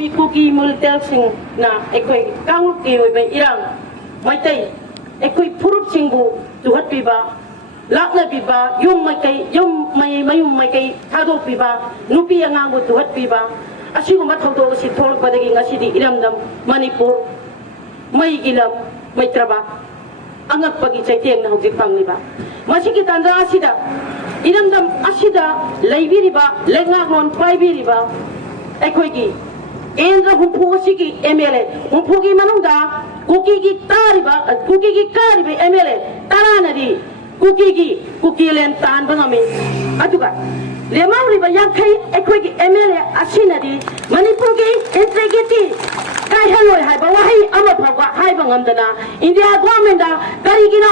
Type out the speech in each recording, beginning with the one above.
มีคุกีมูลเตลสิงนะไอ้คุยกังลุกเกี่ยวไปอิรังไม่ได้ไอ้คุยพูดสิงบูจุดปีบาลักเนปีบายุ่มไม่ไกยุ่มไม่ยุ่มไม่ไกท่าดูปีบานุปียังงางบูจุดปีบาอาชีพของมัดเท่าตัวสิทธิ์พอดีงาสิดีอิรัมดำมณีปูไม่กิลมไม่ตระบะอังกัปกิจเตียงนะฮุจิฟังลิบามาสิกิตันดาอาศิดาอิรัมดำอาศิดาไลบิริบาเล็งงางอนไปบิริบาไอ้คุยกีเอ็นเราหุ่นพูสิกีเอเมเลหุ่นพูกีมันต้องด่าคุกกี้ตาริบะคุกกี้การิบเอเมเลตารานาดีคุกกี้เลนตานบังอามีอะทุกะเลมาอุริบะยังใครไอ้คุยกีเอเมเลอาชินาดีมันนี่พูกีเอ็นเทรกิตีใครฮัลโหลให้บอกว่าให้อามาพอกว่าให้บังอัมดนาอินเดียกว่ามันด่าการิกิโน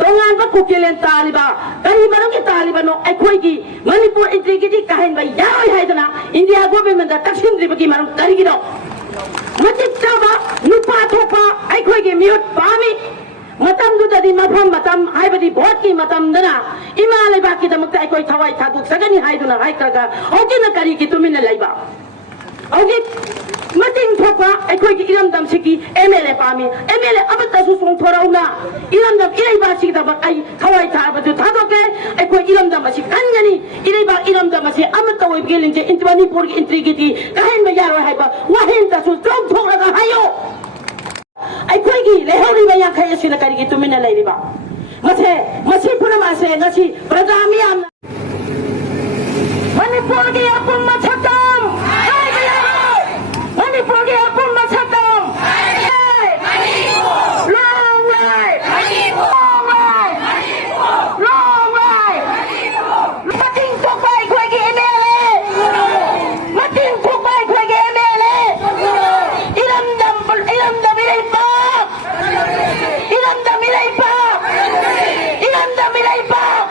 ตรงงานบักคุกกี้เลนตาลิบะการิมันต้องกิตาลิบะโนไอ้คุยกีมันนี่พูเอ็นเทรกิตีใครเห็นไปยาวให้ดนาอินเดียกว่ามันด่าตักชินลิบะกีมันการิกิโนมาจิตตาบะนุปาทุปะไอ้คุยกีมิวต์ปามิมาทำดูแต่ดีมาพร้อมมาทำให้บดีบอดกีมาทำนั่นนะอิมาเลยบ้ากีทำมุกแต่ไอ้คุยทวายทักบุกสักนี่ให้ดูนะให้กระกะเอากินนักการีกีตุมินเลยบ้าเอากิมาทิ้งทุปะไอ้คุยกีอิรัมดำสิกีเอเมเลปามิเอเมเลอับตัสุสงทราอุนะอิรัมดำอิเลยบ้าสิกีทำไอ้ทวายทักบุกทักโอเคไอ้คุยอิรัมดำมาสิกันยันนี่อิเลยบ้าอิรัมดำมาสิอับตัวเบกิลินเจอินทวานีพูร์กีอินทรีกิตีก็เห็นไม่ยากให้บ้าว่าเห็นตัสุตรงทุกระดับให้โยไอ้คุยกี่เลวรีบยังใครจะสินักการกิจตุมินอะไรรีบมาสิพูดมาเสงสิประจามีอันมันนี่พูดกี่อากุมมาชักดมมันนี่พูดกี่อากุมมาชักดมลงเลยมาทิ้งทุกใบคุยกี่เอเมเลยมาทิ้งทุกใบคุยกี่เอเมเลยอิรัมดำไม่ได้ปากอิรัมดำไม่ได้ปากอิรัมดำไม่ได้ปาก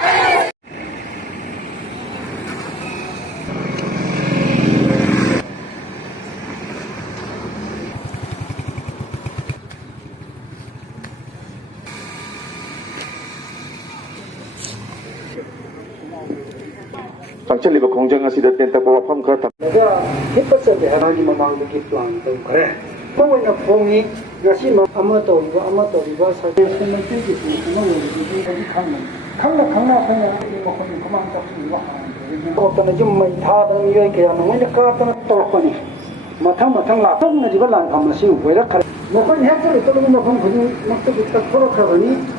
당천리 공정하시던 땐다고 펌크었다. 내가 햇볕에 하나님 마음을 기뻐하는 그래. 보면 봉이 가시면 아무도 이거 사실 쓰면 되지 강나 그냥 이거 그만 잡고 이거 어떤 좀 많이 다른 이렇게 하는 거니까 까다는 떨어거니 마탕 라통은 이걸 안 가면 쉬고 왜 이렇게 뭐 그냥 햇볕에 떨어지면 그냥 막또 딱 떨어가더니